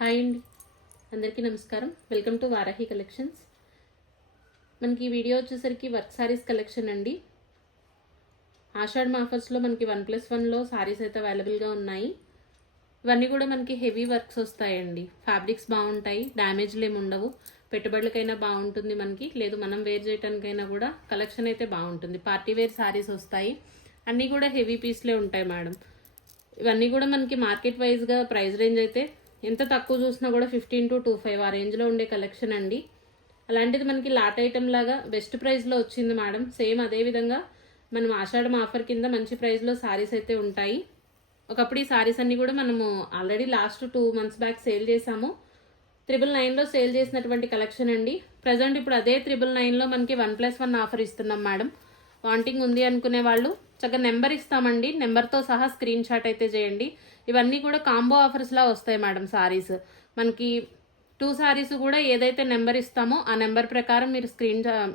Hi అండి, అందరికీ నమస్కారం. Welcome to Varahi collections. మనకి ఈ వీడియో వచ్చేసరికి వర్క్ సారీస్ కలెక్షన్ అండి. ఆషాఢ్ ఆఫర్స్లో మనకి 1+1లో సారీస్ అయితే అవైలబుల్గా ఉన్నాయి. ఇవన్నీ కూడా మనకి హెవీ వర్క్స్ వస్తాయండి. ఫ్యాబ్రిక్స్ బాగుంటాయి, డ్యామేజ్లు ఏమి ఉండవు. పెట్టుబడులకైనా బాగుంటుంది మనకి, లేదు మనం వేర్ చేయడానికైనా కూడా కలెక్షన్ అయితే బాగుంటుంది. పార్టీ వేర్ సారీస్ వస్తాయి, అన్నీ కూడా హెవీ పీస్లే ఉంటాయి మేడం. ఇవన్నీ కూడా మనకి మార్కెట్ వైజ్గా ప్రైస్ రేంజ్ అయితే ఎంత తక్కువ చూసినా కూడా 15 to 25 ఆ రేంజ్లో ఉండే కలెక్షన్ అండి. అలాంటిది మనకి లాట్ ఐటమ్ లాగా బెస్ట్ ప్రైస్లో వచ్చింది మేడం. సేమ్ అదే విధంగా మనం ఆషాఢం ఆఫర్ కింద మంచి ప్రైస్లో సారీస్ అయితే ఉంటాయి. ఒకప్పుడు ఈ సారీస్ అన్ని కూడా మనము already last 2 months back sale చేసాము. 999లో సేల్ చేసినటువంటి కలెక్షన్ అండి. ప్రజెంట్ ఇప్పుడు అదే 999లో మనకి 1+1 ఆఫర్ ఇస్తున్నాం మేడం. వాంటింగ్ ఉంది అనుకునే వాళ్ళు చక్కగా నెంబర్ ఇస్తామండి, నెంబర్తో సహా స్క్రీన్ షాట్ అయితే చేయండి. ఇవన్నీ కూడా కాంబో ఆఫర్స్లా వస్తాయి మేడం. సారీస్ మనకి 2 సారీస్ కూడా ఏదైతే నెంబర్ ఇస్తామో ఆ నెంబర్ ప్రకారం మీరు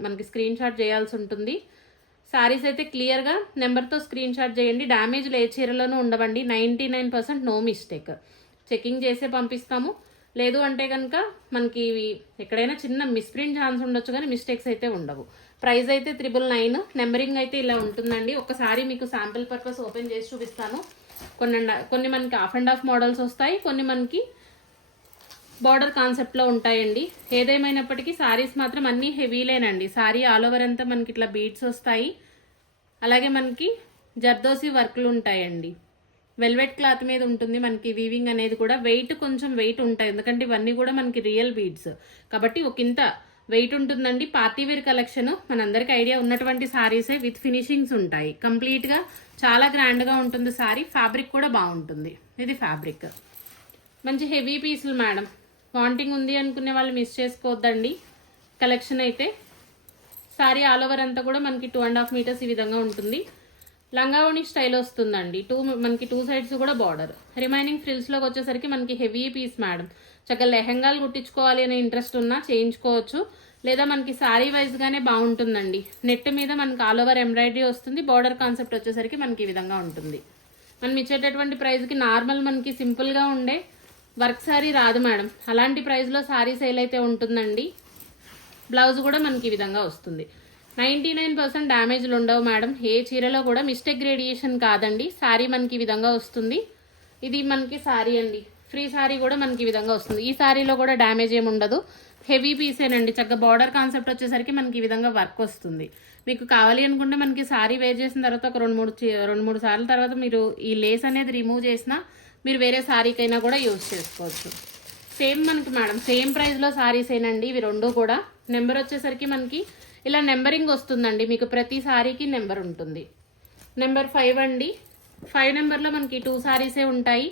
మనకి స్క్రీన్ షాట్ చేయాల్సి ఉంటుంది. సారీస్ అయితే క్లియర్గా నెంబర్తో స్క్రీన్ షాట్ చేయండి. డ్యామేజ్లు ఏ చీరలోనూ ఉండవండి. 99% నో మిస్టేక్. చెకింగ్ చేసే పంపిస్తాము. లేదు అంటే కనుక మనకి ఎక్కడైనా చిన్న మిస్ప్రింట్ ఛాన్స్ ఉండొచ్చు, కానీ మిస్టేక్స్ అయితే ఉండవు. ప్రైస్ అయితే 999. నెంబరింగ్ అయితే ఇలా ఉంటుందండి. ఒకసారి మీకు శాంపిల్ పర్పస్ ఓపెన్ చేసి చూపిస్తాను. కొన్ని మనకి ఆఫ్ అండ్ ఆఫ్ మోడల్స్ వస్తాయి, కొన్ని మనకి బార్డర్ కాన్సెప్ట్లో ఉంటాయండి. ఏదేమైనప్పటికీ సారీస్ మాత్రం అన్నీ హెవీలేనండి. సారీ ఆల్ ఓవర్ అంతా మనకి ఇట్లా బీడ్స్ వస్తాయి. అలాగే మనకి జర్దోసి వర్క్లు ఉంటాయండి. వెల్వెట్ క్లాత్ మీద ఉంటుంది మనకి వీవింగ్ అనేది కూడా. కొంచెం వెయిట్ ఉంటాయి, ఎందుకంటే ఇవన్నీ కూడా మనకి రియల్ బీడ్స్ కాబట్టి ఒకంత వెయిట్ ఉంటుందండి. పార్టీ వేర్ కలెక్షన్ మనందరికి ఐడియా ఉన్నటువంటి సారీసే విత్ ఫినిషింగ్స్ ఉంటాయి. కంప్లీట్గా చాలా గ్రాండ్గా ఉంటుంది సారీ. ఫ్యాబ్రిక్ కూడా బాగుంటుంది. ఇది ఫ్యాబ్రిక్ మంచి హెవీ పీసులు మేడం. వాంటింగ్ ఉంది అనుకునే వాళ్ళు మిస్ చేసుకోవద్దండి. కలెక్షన్ అయితే సారీ ఆల్ ఓవర్ అంతా కూడా మనకి 2.5 meters ఈ విధంగా ఉంటుంది. లంగావోణి స్టైల్ వస్తుందండి. మనకి 2 sides కూడా బార్డర్. రిమైనింగ్ ఫ్రిల్స్లోకి వచ్చేసరికి మనకి హెవీ పీస్ మేడం. చక్కగా లెహంగాలు కుట్టించుకోవాలి అనే ఇంట్రెస్ట్ ఉన్నా చేయించుకోవచ్చు, లేదా మనకి శారీ వైజ్గానే బాగుంటుందండి. నెట్ మీద మనకి ఆల్ ఓవర్ ఎంబ్రాయిడరీ వస్తుంది. బార్డర్ కాన్సెప్ట్ వచ్చేసరికి మనకి ఈ విధంగా ఉంటుంది. మనం ఇచ్చేటటువంటి ప్రైస్కి నార్మల్ మనకి సింపుల్గా ఉండే వర్క్ శారీ రాదు మేడం. అలాంటి ప్రైస్లో శారీ సేల్ అయితే ఉంటుందండి. బ్లౌజ్ కూడా మనకి ఈ విధంగా వస్తుంది. 99% డ్యామేజ్లు ఉండవు మేడం. ఏ చీరలో కూడా మిస్టేక్ గ్రేడియేషన్ కాదండి. శారీ మనకి ఈ విధంగా వస్తుంది. ఇది మనకి శారీ అండి. ఫ్రీ శారీ కూడా మనకి ఈ విధంగా వస్తుంది. ఈ శారీలో కూడా డ్యామేజ్ ఏమి ఉండదు. హెవీ పీసేనండి. చక్కగా బార్డర్ కాన్సెప్ట్ వచ్చేసరికి మనకి ఈ విధంగా వర్క్ వస్తుంది. మీకు కావాలి అనుకుంటే మనకి శారీ వేర్ చేసిన తర్వాత ఒక 2-3 సార్లు తర్వాత మీరు ఈ లేస్ అనేది రిమూవ్ చేసినా మీరు వేరే శారీకైనా కూడా యూజ్ చేసుకోవచ్చు. సేమ్ మనకి మేడం సేమ్ ప్రైస్లో శారీస్ ఏనండి ఇవి రెండు కూడా. నెంబర్ వచ్చేసరికి మనకి ఇలా నెంబరింగ్ వస్తుందండి. మీకు ప్రతి సారీకి నెంబర్ ఉంటుంది. నెంబర్ 5 అండి. 5 నెంబర్లో మనకి 2 సారీసే ఉంటాయి.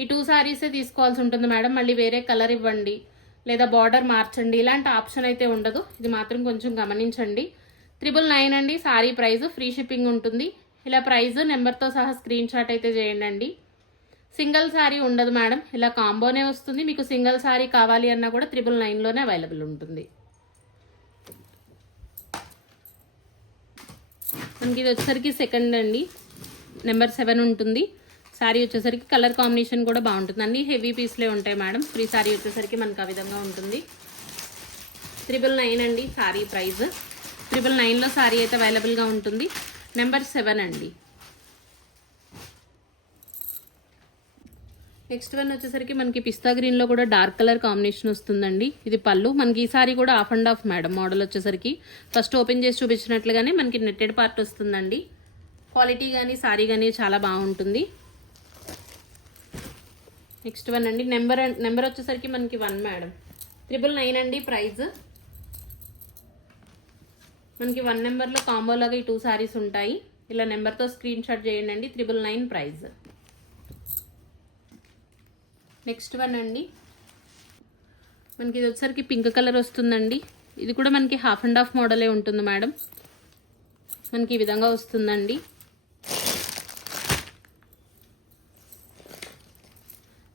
ఈ 2 సారీసే తీసుకోవాల్సి ఉంటుంది మేడం. మళ్ళీ వేరే కలర్ ఇవ్వండి లేదా బార్డర్ మార్చండి ఇలాంటి ఆప్షన్ అయితే ఉండదు. ఇది మాత్రం కొంచెం గమనించండి. 999 అండి సారీ ప్రైస్. ఫ్రీ షిప్పింగ్ ఉంటుంది. ఇలా ప్రైస్ నెంబర్తో సహా స్క్రీన్ షాట్ అయితే చేయండి. సింగిల్ సారీ ఉండదు మేడం, ఇలా కాంబోనే వస్తుంది. మీకు సింగిల్ సారీ కావాలి అన్నా కూడా 999లోనే అవైలబుల్ ఉంటుంది. మనకి ఇది వచ్చేసరికి సెకండ్ అండి. నెంబర్ 7 ఉంటుంది. శారీ వచ్చేసరికి కలర్ కాంబినేషన్ కూడా బాగుంటుంది. అన్ని హెవీ పీస్లే ఉంటాయి మేడం. ఫ్రీ శారీ వచ్చేసరికి మనకు ఆ విధంగా ఉంటుంది. 999 అండి శారీ ప్రైస్. 999లో శారీ అయితే అవైలబుల్గా ఉంటుంది. నెంబర్ 7 అండి. నెక్స్ట్ వన్ వచ్చేసరికి మనకి పిస్తా గ్రీన్లో కూడా డార్క్ కలర్ కాంబినేషన్ వస్తుందండి. ఇది పళ్ళు. మనకి ఈ సారీ కూడా of and of madam. Model వచ్చేసరికి ఫస్ట్ ఓపెన్ చేసి చూపించినట్లుగానే మనకి నెట్టెడ్ పార్ట్ వస్తుందండి. క్వాలిటీ కానీ సారీ కానీ చాలా బాగుంటుంది. నెక్స్ట్ వన్ అండి. నెంబర్ వచ్చేసరికి మనకి 1 మేడం. 999 అండి ప్రైస్. మనకి 1 నెంబర్లో కాంబోలాగా ఈ 2 సారీస్ ఉంటాయి. ఇలా నెంబర్తో స్క్రీన్ షాట్ చేయండి. 999 ప్రైస్. నెక్స్ట్ వన్ అండి. మనకి ఇది వచ్చేసరికి పింక్ కలర్ వస్తుందండి. ఇది కూడా మనకి హాఫ్ అండ్ హాఫ్ మోడలే ఉంటుంది మేడం. మనకి ఈ విధంగా వస్తుందండి.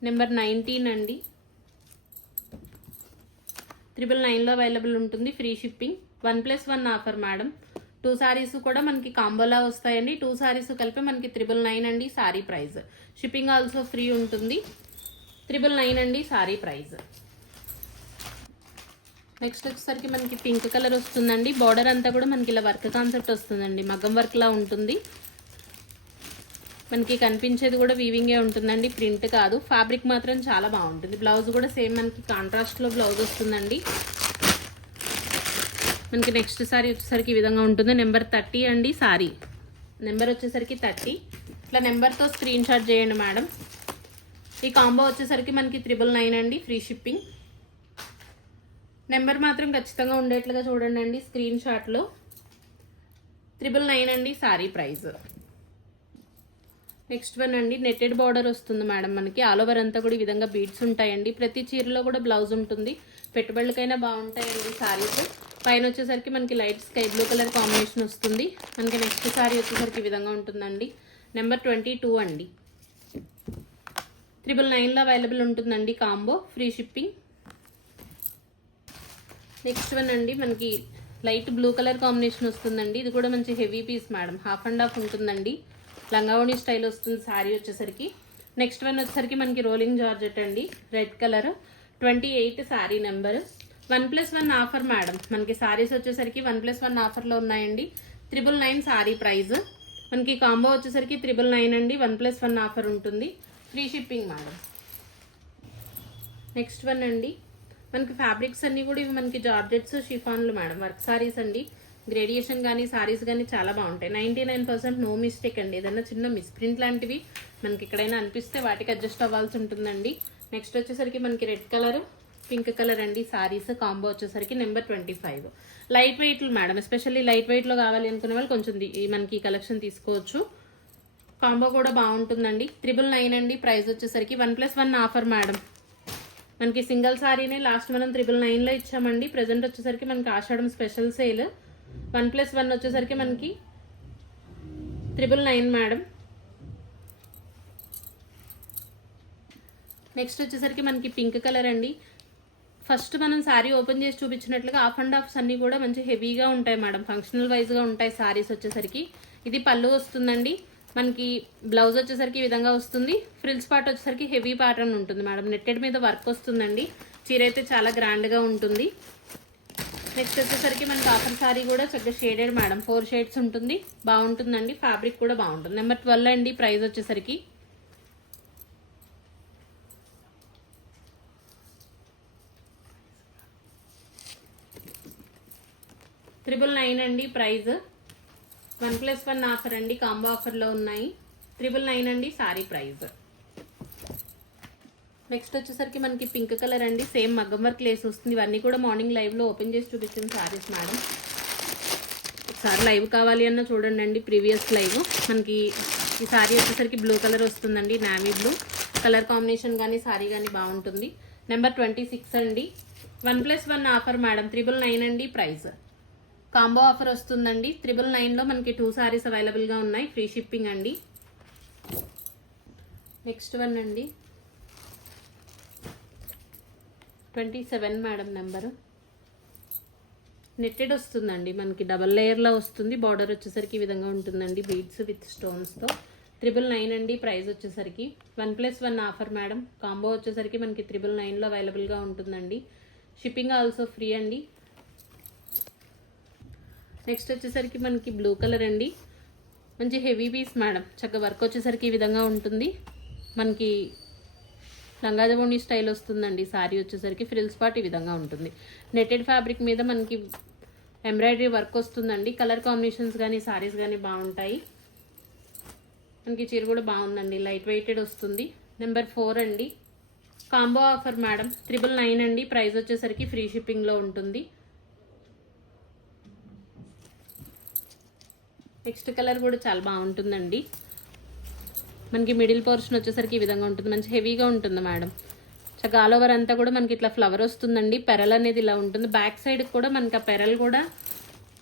నెంబర్ 19 అండి. 999లో అవైలబుల్ ఉంటుంది. Free shipping. 1+1 offer madam. 2 saris కూడా మనకి కాంబోలా వస్తాయండి. 2 సారీస్ కలిపి మనకి 999 అండి sorry price. Shipping also free ఉంటుంది. 999 అండి సారీ ప్రైస్. నెక్స్ట్ వచ్చేసరికి మనకి పింక్ కలర్ వస్తుందండి. బార్డర్ అంతా కూడా మనకి ఇలా వర్క్ కాన్సెప్ట్ వస్తుందండి, మగ్గం వర్క్ లా ఉంటుంది. మనకి కనిపించేది కూడా వీవింగే ఉంటుందండి, ప్రింట్ కాదు. ఫ్యాబ్రిక్ మాత్రం చాలా బాగుంటుంది. బ్లౌజ్ కూడా సేమ్ మనకి కాంట్రాస్ట్ లో బ్లౌజ్ వస్తుందండి. మనకి నెక్స్ట్ సారీ వచ్చేసరికి ఈ విధంగా ఉంటుంది. నెంబర్ 30 అండి సారీ. నెంబర్ వచ్చేసరికి 30. ఇట్లా నెంబర్తో స్క్రీన్ షాట్ చేయండి మేడం. ఈ కాంబో వచ్చేసరికి మనకి 999 అండి, ఫ్రీ షిప్పింగ్. నెంబర్ మాత్రం ఖచ్చితంగా ఉండేట్లుగా చూడండి అండి స్క్రీన్ షాట్లో. 999 అండి సారీ ప్రైస్. నెక్స్ట్ వన్ అండి, నెట్టెడ్ బార్డర్ వస్తుంది మేడం మనకి. ఆల్ ఓవర్ అంతా కూడా ఈ విధంగా బీడ్స్ ఉంటాయండి. ప్రతి చీరలో కూడా బ్లౌజ్ ఉంటుంది. పెట్టుబడులకైనా బాగుంటాయండి సారీస్. పైన వచ్చేసరికి మనకి light sky blue colour combination వస్తుంది. మనకి నెక్స్ట్ సారీ వచ్చేసరికి ఈ విధంగా ఉంటుందండి. నెంబర్ 22 అండి. 999లో అవైలబుల్ ఉంటుందండి combo, free shipping. Next one అండి, మనకి లైట్ బ్లూ కలర్ కాంబినేషన్ వస్తుందండి. ఇది కూడా మంచి heavy piece madam, half and half ఉంటుందండి. లంగావోణి స్టైల్ వస్తుంది సారీ వచ్చేసరికి. నెక్స్ట్ వన్ వచ్చేసరికి మనకి రోలింగ్ జార్జెట్ అండి, red colour. 28 sari number. 1+1 offer madam. మనకి సారీస్ వచ్చేసరికి 1+1 ఆఫర్లో ఉన్నాయండి. 999 సారీ ప్రైస్. మనకి కాంబో వచ్చేసరికి 999 అండి, 1+1 ఆఫర్ ఉంటుంది, free shipping madam. Next one అండి, మనకి ఫ్యాబ్రిక్స్ అన్నీ కూడా ఇవి మనకి జార్జెట్స్, షిఫాన్లు మేడం, వర్క్ సారీస్ అండి. గ్రేడియేషన్ కానీ సారీస్ కానీ చాలా బాగుంటాయి. 99% నో మిస్టేక్ అండి. ఏదైనా చిన్న మిస్ప్రింట్ లాంటివి మనకి ఎక్కడైనా అనిపిస్తే వాటికి అడ్జస్ట్ అవ్వాల్సి ఉంటుందండి. నెక్స్ట్ వచ్చేసరికి మనకి రెడ్ కలర్, పింక్ కలర్ అండి సారీస్. కాంబో వచ్చేసరికి నెంబర్ 25. లైట్ వెయిట్లు మేడం, ఎస్పెషల్లీ లైట్ వెయిట్లో కావాలి అనుకునే వాళ్ళు కొంచెం మనకి ఈ కలెక్షన్ తీసుకోవచ్చు. కాంబో కూడా బాగుంటుందండి. 999 అండి ప్రైస్ వచ్చేసరికి. 1+1 ఆఫర్ మేడం. మనకి సింగిల్ సారీనే లాస్ట్ మనం 999లో ఇచ్చామండి. ప్రజెంట్ వచ్చేసరికి మనకి ఆషాఢం స్పెషల్ సేల్. 1+1 వచ్చేసరికి మనకి 999 మేడం. నెక్స్ట్ వచ్చేసరికి మనకి పింక్ కలర్ అండి. ఫస్ట్ మనం శారీ ఓపెన్ చేసి చూపించినట్లుగా హాఫ్ అండ్ హాఫ్స్ అన్ని కూడా మంచి హెవీగా ఉంటాయి మేడం, ఫంక్షనల్ వైజ్గా ఉంటాయి సారీస్ వచ్చేసరికి. ఇది పళ్ళు వస్తుందండి. మనకి బ్లౌజ్ వచ్చేసరికి ఈ విధంగా వస్తుంది. ఫ్రిల్స్ పార్ట్ వచ్చేసరికి హెవీ ప్యాటర్న్ ఉంటుంది మేడం. నెట్టెడ్ మీద వర్క్ వస్తుందండి. చీర అయితే చాలా గ్రాండ్గా ఉంటుంది. నెక్స్ట్ వచ్చేసరికి మనకి ఆఫర్ సారీ కూడా చక్కగా షేడెడ్ మేడం, 4 షేడ్స్ ఉంటుంది, బాగుంటుందండి. ఫ్యాబ్రిక్ కూడా బాగుంటుంది. నెంబర్ 12 అండి ప్రైస్ వచ్చేసరికి. $999 అండి ప్రైస్. 1+1 ఆఫర్ అండి, కాంబో ఆఫర్లో ఉన్నాయి. 999 అండి సారీ ప్రైస్. నెక్స్ట్ వచ్చేసరికి మనకి పింక్ కలర్ అండి, సేమ్ మగ్గం వర్క్ లేస్ వస్తుంది. ఇవన్నీ కూడా మార్నింగ్ లైవ్లో ఓపెన్ చేసి చూపించిన సారీస్ మేడం. ఒకసారి లైవ్ కావాలి అన్న చూడండి అండి, ప్రీవియస్ లైవ్. మనకి ఈ సారీ వచ్చేసరికి బ్లూ కలర్ వస్తుందండి, నావీ బ్లూ కలర్ కాంబినేషన్ కానీ సారీ కానీ బాగుంటుంది. నెంబర్ 26 అండి. 1+1 ఆఫర్ మేడం. 999 అండి ప్రైస్. కాంబో ఆఫర్ వస్తుందండి. 999లో మనకి 2 సారీస్ అవైలబుల్గా ఉన్నాయి, ఫ్రీ షిప్పింగ్ అండి. నెక్స్ట్ వన్ అండి, 27 మేడం నెంబరు. నెట్టెడ్ వస్తుందండి, మనకి డబల్ లేయర్లో వస్తుంది. బార్డర్ వచ్చేసరికి ఈ విధంగా ఉంటుందండి, బీడ్స్ విత్ స్టోన్స్తో. 999 అండి ప్రైస్ వచ్చేసరికి. 1+1 ఆఫర్ మేడం. కాంబో వచ్చేసరికి మనకి 999లో అవైలబుల్గా ఉంటుందండి. షిప్పింగ్ ఆల్సో ఫ్రీ అండి. నెక్స్ట్ వచ్చేసరికి మనకి బ్లూ కలర్ అండి, మంచి హెవీ పీస్ మేడం. చక్కగా వర్క్ వచ్చేసరికి ఈ విధంగా ఉంటుంది. మనకి లంగాదవోణి స్టైల్ వస్తుందండి సారీ వచ్చేసరికి. ఫ్రిల్స్ పార్ట్ ఈ విధంగా ఉంటుంది. నెట్టెడ్ ఫ్యాబ్రిక్ మీద మనకి ఎంబ్రాయిడరీ వర్క్ వస్తుందండి. కలర్ కాంబినేషన్స్ కానీ సారీస్ కానీ బాగుంటాయి. మనకి చీర కూడా బాగుందండి, లైట్ వెయిటెడ్ వస్తుంది. నెంబర్ 4 అండి. Combo offer madam. 999 అండి ప్రైస్ వచ్చేసరికి, ఫ్రీ షిప్పింగ్లో ఉంటుంది. నెక్స్ట్ కలర్ కూడా చాలా బాగుంటుందండి. మనకి మిడిల్ పోర్షన్ వచ్చేసరికి ఈ విధంగా ఉంటుంది, మంచి హెవీగా ఉంటుంది మేడం. చక్కగా ఆల్ ఓవర్ అంతా కూడా మనకి ఇట్లా ఫ్లవర్ వస్తుందండి. పెరల్ అనేది ఇలా ఉంటుంది. బ్యాక్ సైడ్ కూడా మనకి ఆ పెరల్ కూడా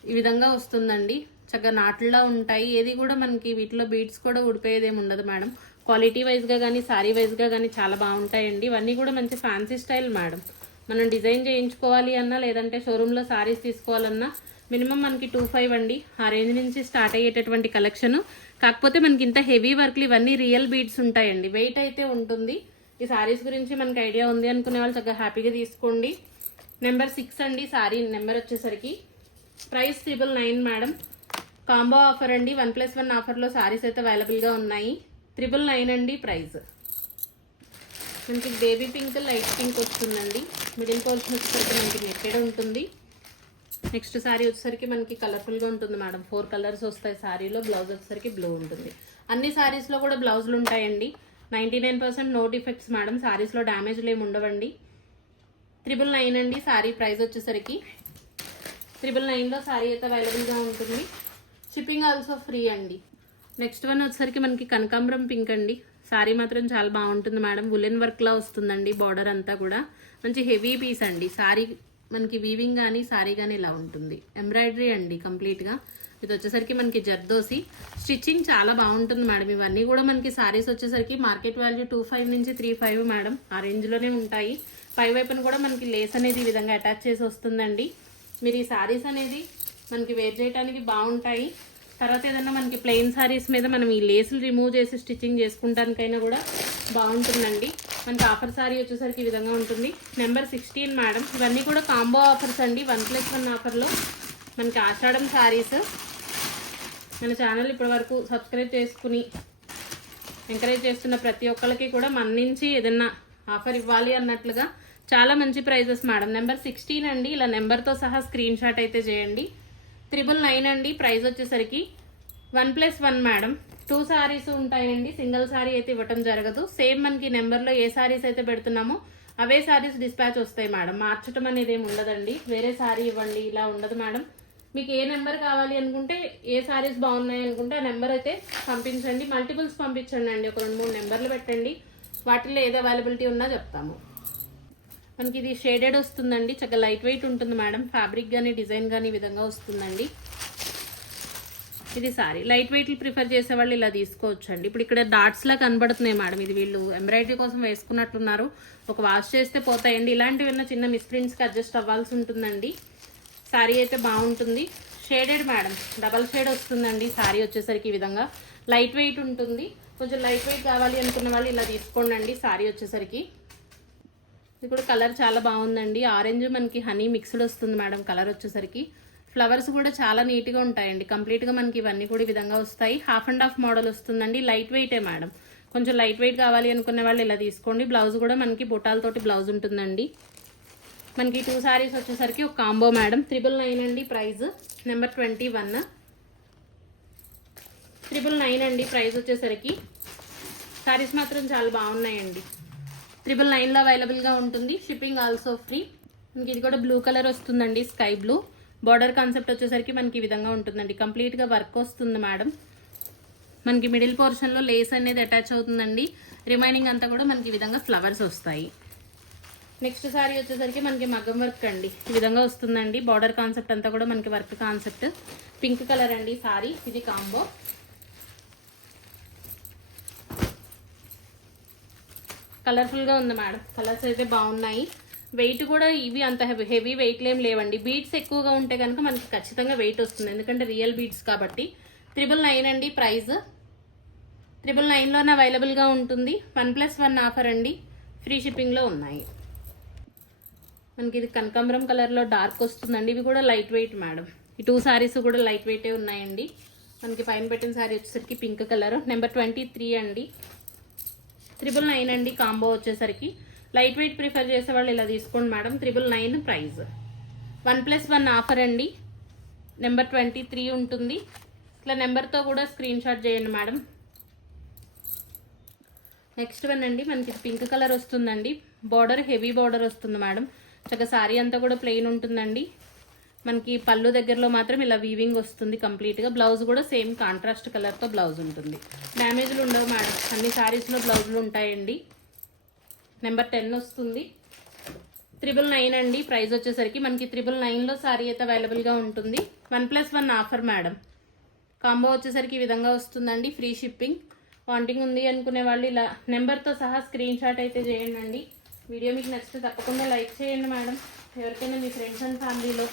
ఈ విధంగా వస్తుందండి. చక్కగా నాట్లా ఉంటాయి. ఏది కూడా మనకి వీటిలో బీడ్స్ కూడా ఊడిపోయేది ఏమి ఉండదు మేడం. క్వాలిటీ వైజ్గా కానీ సారీ వైజ్గా కానీ చాలా బాగుంటాయండి. ఇవన్నీ కూడా మంచి ఫ్యాన్సీ స్టైల్ మేడం. మనం డిజైన్ చేయించుకోవాలి అన్నా లేదంటే షోరూంలో సారీస్ తీసుకోవాలన్నా మినిమం మనకి 25 అండి. ఆ రేంజ్ నుంచి స్టార్ట్ అయ్యేటటువంటి కలెక్షన్. కాకపోతే మనకి ఇంత హెవీ వర్క్లు ఇవన్నీ రియల్ బీడ్స్ ఉంటాయండి. వెయిట్ అయితే ఉంటుంది. ఈ శారీస్ గురించి మనకి ఐడియా ఉంది అనుకునే వాళ్ళు చక్కగా హ్యాపీగా తీసుకోండి. నెంబర్ 6 అండి శారీ నెంబర్ వచ్చేసరికి. Price 999 madam. కాంబో ఆఫర్ అండి, 1+1 ఆఫర్లో శారీస్ అయితే అవైలబుల్గా ఉన్నాయి. 999 అండి ప్రైస్. మనకి బేబీ పింక్ లైట్ పింక్ వస్తుందండి. మిడిల్ పోర్షన్ వచ్చేసరికి మనకి నెట్టెడ్ ఉంటుంది. నెక్స్ట్ శారీ వచ్చేసరికి మనకి కలర్ఫుల్గా ఉంటుంది మేడం. 4 కలర్స్ వస్తాయి శారీలో. బ్లౌజ్ వచ్చేసరికి బ్లూ ఉంటుంది. అన్ని శారీస్లో కూడా బ్లౌజులు ఉంటాయండి. 99% నో డిఫెక్ట్స్ మేడం. శారీస్లో డ్యామేజ్లు ఏమి ఉండవండి. 999 అండి శారీ ప్రైస్ వచ్చేసరికి. 999లో శారీ అయితే అవైలబుల్గా ఉంటుంది. షిప్పింగ్ ఆల్సో ఫ్రీ అండి. నెక్స్ట్ వన్ వచ్చేసరికి మనకి కనకాంబరం పింక్ అండి. శారీ మాత్రం చాలా బాగుంటుంది మేడం. వులెన్ వర్క్లా వస్తుందండి. బార్డర్ అంతా కూడా మంచి హెవీ పీస్ అండి. శారీ మనకి వీవింగ్ కానీ శారీ కానీ ఇలా ఉంటుంది. ఎంబ్రాయిడరీ అండి కంప్లీట్గా. ఇది వచ్చేసరికి మనకి జర్దోసి. స్టిచ్చింగ్ చాలా బాగుంటుంది మేడం. ఇవన్నీ కూడా మనకి శారీస్ వచ్చేసరికి మార్కెట్ వాల్యూ 25 నుంచి 35 మేడం. ఆ రేంజ్లోనే ఉంటాయి. పై వైపున కూడా మనకి లేస్ అనేది ఈ విధంగా అటాచ్ చేసి వస్తుందండి. మీరు ఈ శారీస్ అనేది మనకి వేర్ చేయడానికి బాగుంటాయి. తర్వాత ఏదన్నా మనకి ప్లెయిన్ శారీస్ మీద మనం ఈ లేసులు రిమూవ్ చేసి స్టిచ్చింగ్ చేసుకుంటానికైనా కూడా బాగుంటుందండి. మనకి ఆఫర్ శారీ వచ్చేసరికి ఈ విధంగా ఉంటుంది. Number 16 madam. ఇవన్నీ కూడా కాంబో ఆఫర్స్ అండి. 1+1 ఆఫర్లో మనకి ఆషాఢం శారీస్. మన ఛానల్ ఇప్పటి వరకు సబ్స్క్రైబ్ చేసుకుని ఎంకరేజ్ చేస్తున్న ప్రతి ఒక్కరికి కూడా మన నుంచి ఏదన్నా ఆఫర్ ఇవ్వాలి అన్నట్లుగా చాలా మంచి ప్రైజెస్ మేడం. నెంబర్ 16 అండి. ఇలా నెంబర్తో సహా స్క్రీన్ షాట్ అయితే చేయండి. 999 అండి ప్రైస్ వచ్చేసరికి. 1+1 మేడం. 2 శారీస్ ఉంటాయండి. సింగిల్ శారీ అయితే ఇవ్వటం జరగదు. సేమ్ మనకి నెంబర్లో ఏ శారీస్ అయితే పెడుతున్నామో అవే శారీస్ డిస్పాచ్ వస్తాయి మేడం. మార్చడం అనేది ఏమి ఉండదండి. వేరే శారీ ఇవ్వండి ఇలా ఉండదు మేడం. మీకు ఏ నెంబర్ కావాలి అనుకుంటే, ఏ శారీస్ బాగున్నాయి అనుకుంటే ఆ నెంబర్ అయితే పంపించండి. మల్టిపుల్స్ పంపించండి అండి. ఒక 2-3 నెంబర్లు పెట్టండి. వాటిల్లో ఏది అవైలబిలిటీ ఉన్నా చెప్తాము. మనకి ఇది షేడెడ్ వస్తుందండి. చక్కగా లైట్ వెయిట్ ఉంటుంది మేడం. ఫ్యాబ్రిక్ కానీ డిజైన్ కానీ ఈ విధంగా వస్తుందండి. ఇది సారీ లైట్ వెయిట్ ప్రిఫర్ చేసే వాళ్ళు ఇలా తీసుకోవచ్చు అండి. ఇప్పుడు ఇక్కడ డాట్స్ లా కనబడుతున్నాయి మేడం. ఇది వీళ్ళు ఎంబ్రాయిడరీ కోసం వేసుకున్నట్టున్నారు. ఒక వాష్ చేస్తే పోతాయండి. ఇలాంటివన్నా చిన్న మిస్ప్రింట్స్కి అడ్జస్ట్ అవ్వాల్సి ఉంటుందండి. శారీ అయితే బాగుంటుంది. Shaded madam. డబల్ షేడ్ వస్తుందండి. శారీ వచ్చేసరికి ఈ విధంగా లైట్ వెయిట్ ఉంటుంది. కొంచెం లైట్ వెయిట్ కావాలి అనుకున్న వాళ్ళు ఇలా తీసుకోండి. శారీ వచ్చేసరికి ఇది కూడా కలర్ చాలా బాగుందండి. ఆరెంజ్ మనకి హనీ మిక్స్డ్ వస్తుంది మేడం. కలర్ వచ్చేసరికి ఫ్లవర్స్ కూడా చాలా నీట్గా ఉంటాయండి. కంప్లీట్గా మనకి ఇవన్నీ కూడా ఈ విధంగా వస్తాయి. 1/2 మోడల్ వస్తుందండి. లైట్ వెయిటే మేడం. కొంచెం లైట్ వెయిట్ కావాలి అనుకునే వాళ్ళు ఇలా తీసుకోండి. బ్లౌజ్ కూడా మనకి బుటాలతోటి బ్లౌజ్ ఉంటుందండి. మనకి 2 శారీస్ వచ్చేసరికి ఒక కాంబో మేడం. 999 అండి ప్రైస్. నెంబర్ 21. 999 అండి ప్రైస్ వచ్చేసరికి. శారీస్ మాత్రం చాలా బాగున్నాయండి. 999లో అవైలబుల్గా ఉంటుంది. Shipping also free. మనకి ఇది కూడా బ్లూ కలర్ వస్తుందండి. Sky blue. బార్డర్ కాన్సెప్ట్ వచ్చేసరికి మనకి ఈ విధంగా ఉంటుందండి. కంప్లీట్గా వర్క్ వస్తుంది మేడం. మనకి మిడిల్ పోర్షన్లో లేస్ అనేది అటాచ్ అవుతుందండి. రిమైనింగ్ అంతా కూడా మనకి ఈ విధంగా ఫ్లవర్స్ వస్తాయి. నెక్స్ట్ శారీ వచ్చేసరికి మనకి మగ్గం వర్క్ అండి. ఈ విధంగా వస్తుందండి. బార్డర్ కాన్సెప్ట్ అంతా కూడా మనకి వర్క్ కాన్సెప్ట్. పింక్ కలర్ అండి శారీ. ఇది కాంబో. కలర్ఫుల్గా ఉంది మేడం. కలర్స్ అయితే బాగున్నాయి. వెయిట్ కూడా ఇవి అంత హెవీ వెయిట్లు ఏం లేవండి. బీడ్స్ ఎక్కువగా ఉంటే కనుక మనకి ఖచ్చితంగా వెయిట్ వస్తుంది. ఎందుకంటే రియల్ బీడ్స్ కాబట్టి. 999 అండి ప్రైస్. 999లోనే అవైలబుల్గా ఉంటుంది. 1+1 ఆఫర్ అండి. ఫ్రీ షిప్పింగ్లో ఉన్నాయి. మనకి ఇది కనకాంబరం కలర్లో డార్క్ వస్తుందండి. ఇవి కూడా లైట్ వెయిట్ మేడం. ఈ 2 శారీస్ కూడా లైట్ వెయిటే ఉన్నాయండి. మనకి పైన పెట్టిన శారీ వచ్చేసరికి పింక్ కలర్. నెంబర్ 23 అండి. 999 అండి కాంబో వచ్చేసరికి. లైట్ వెయిట్ ప్రిఫర్ చేసే వాళ్ళు ఇలా తీసుకోండి మేడం. 999 ప్రైస్. 1+1 ఆఫర్ అండి. నెంబర్ 23 ఉంటుంది. ఇట్లా నెంబర్తో కూడా స్క్రీన్ షాట్ చేయండి మేడం. నెక్స్ట్ వన్ అండి. మనకి పింక్ కలర్ వస్తుందండి. బార్డర్ హెవీ బార్డర్ వస్తుంది మేడం. చక్కగా శారీ అంతా కూడా ప్లెయిన్ ఉంటుందండి. మనకి పళ్ళు దగ్గరలో మాత్రం ఇలా వీవింగ్ వస్తుంది కంప్లీట్గా. బ్లౌజ్ కూడా సేమ్ కాంట్రాస్ట్ కలర్తో బ్లౌజ్ ఉంటుంది. డ్యామేజ్లు ఉండవు మేడం. అన్ని శారీస్లో బ్లౌజులు ఉంటాయండి. నెంబర్ 10 వస్తుంది. 999 అండి ప్రైస్ వచ్చేసరికి. మనకి 999లో శారీ అయితే అవైలబుల్గా ఉంటుంది. 1+1 ఆఫర్ మేడం. కాంబో వచ్చేసరికి ఈ విధంగా వస్తుందండి. Free shipping. వాంటింగ్ ఉంది అనుకునే వాళ్ళు ఇలా నెంబర్తో సహా స్క్రీన్ షాట్ అయితే చేయండి. వీడియో మీకు నచ్చితే తప్పకుండా లైక్ చేయండి మేడం. ఎవరికైనా మీ ఫ్రెండ్స్ అండ్ ఫ్యామిలీలో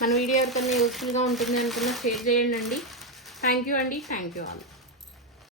మన వీడియో ఎవరికైనా యూస్ఫుల్గా ఉంటుంది అనుకున్నా షేర్ చేయండి. థ్యాంక్ యూ అండి. Thank you all.